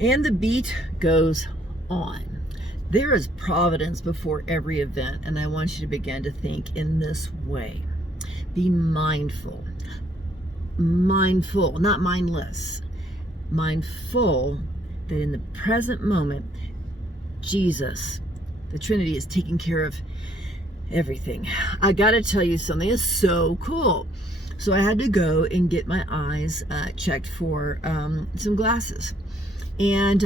And the beat goes on. There is providence before every event, and I want you to begin to think in this way. Be mindful. Mindful, not mindless. Mindful that in the present moment, Jesus, the Trinity, is taking care of everything. I gotta tell you something, it's so cool. So I had to go and get my eyes checked for some glasses. And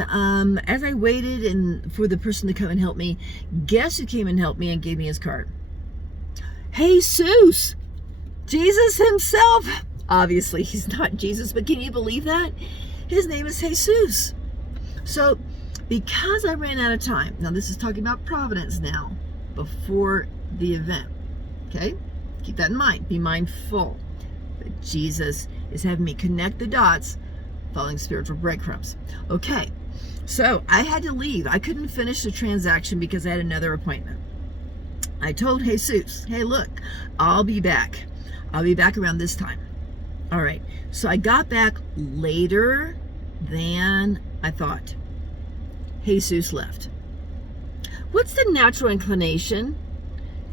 as I waited for the person to come and help me, guess who came and helped me and gave me his card? Jesus! Jesus himself! Obviously, he's not Jesus, but can you believe that? His name is Jesus. So, because I ran out of time, now this is talking about providence now, before the event, okay? Keep that in mind. Be mindful that Jesus is having me connect the dots, following spiritual breadcrumbs. Okay, so I had to leave. I couldn't finish the transaction because I had another appointment. I told Jesus, hey, look, I'll be back. I'll be back around this time. All right, so I got back later than I thought. Jesus left. What's the natural inclination?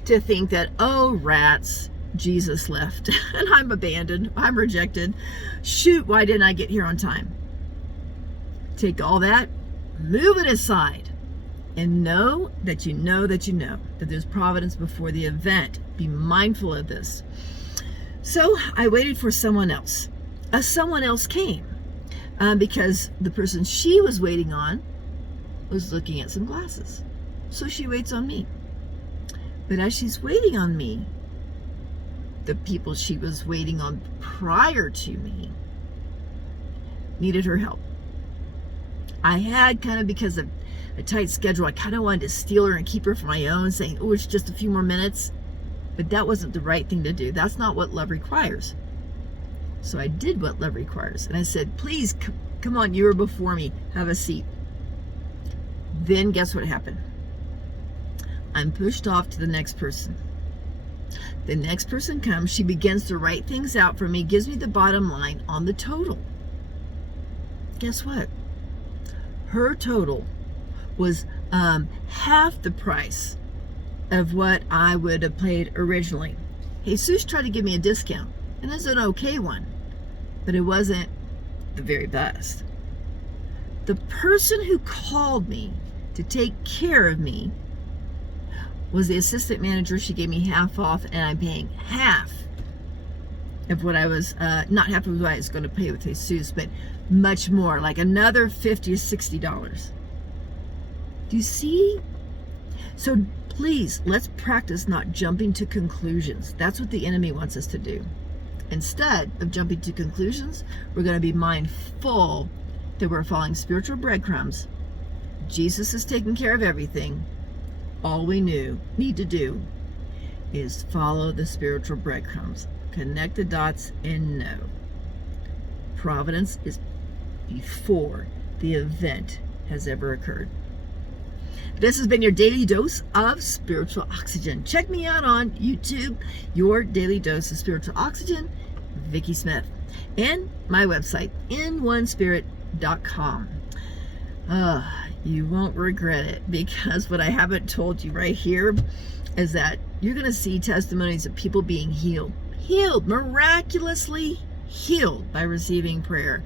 To think that, oh, rats, Jesus left and I'm abandoned, I'm rejected. Shoot, why didn't I get here on time? Take all that, move it aside, and know that you know that you know that there's providence before the event. Be mindful of this. So I waited for someone else. Someone else came because the person she was waiting on was looking at some glasses. So she waits on me. But as she's waiting on me, the people she was waiting on prior to me needed her help. I had kind of, because of a tight schedule, I kind of wanted to steal her and keep her for my own, saying, oh, it's just a few more minutes. But that wasn't the right thing to do. That's not what love requires. So I did what love requires. And I said, please, come on, you were before me. Have a seat. Then guess what happened? I'm pushed off to the next person. The next person comes. She begins to write things out for me, gives me the bottom line on the total. Guess what? Her total was half the price of what I would have paid originally. Jesus tried to give me a discount, and it's an okay one, but it wasn't the very best. The person who called me to take care of me was the assistant manager. She gave me half off, and I'm paying half of what I was, not half of what I was going to pay with Jesus, but much more, like another $50 or $60. Do you see? So please, let's practice not jumping to conclusions. That's what the enemy wants us to do. Instead of jumping to conclusions, we're going to be mindful that we're following spiritual breadcrumbs. Jesus is taking care of everything. All we need to do is follow the spiritual breadcrumbs, connect the dots, and know providence is before the event has ever occurred. This has been your daily dose of spiritual oxygen. Check me out on YouTube, Your Daily Dose of Spiritual Oxygen, Vicki Smith, and my website, in1spirit.com. You won't regret it, because what I haven't told you right here is that you're going to see testimonies of people being healed, miraculously healed by receiving prayer.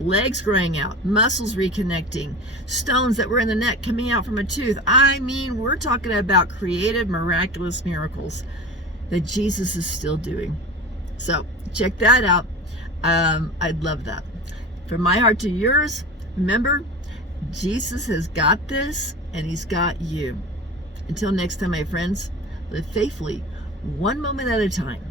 Legs growing out, muscles reconnecting, stones that were in the neck coming out from a tooth. I mean, we're talking about creative, miraculous miracles that Jesus is still doing. So check that out. I'd love that. From my heart to yours, remember, Jesus has got this, and he's got you. Until next time, my friends, live faithfully, one moment at a time.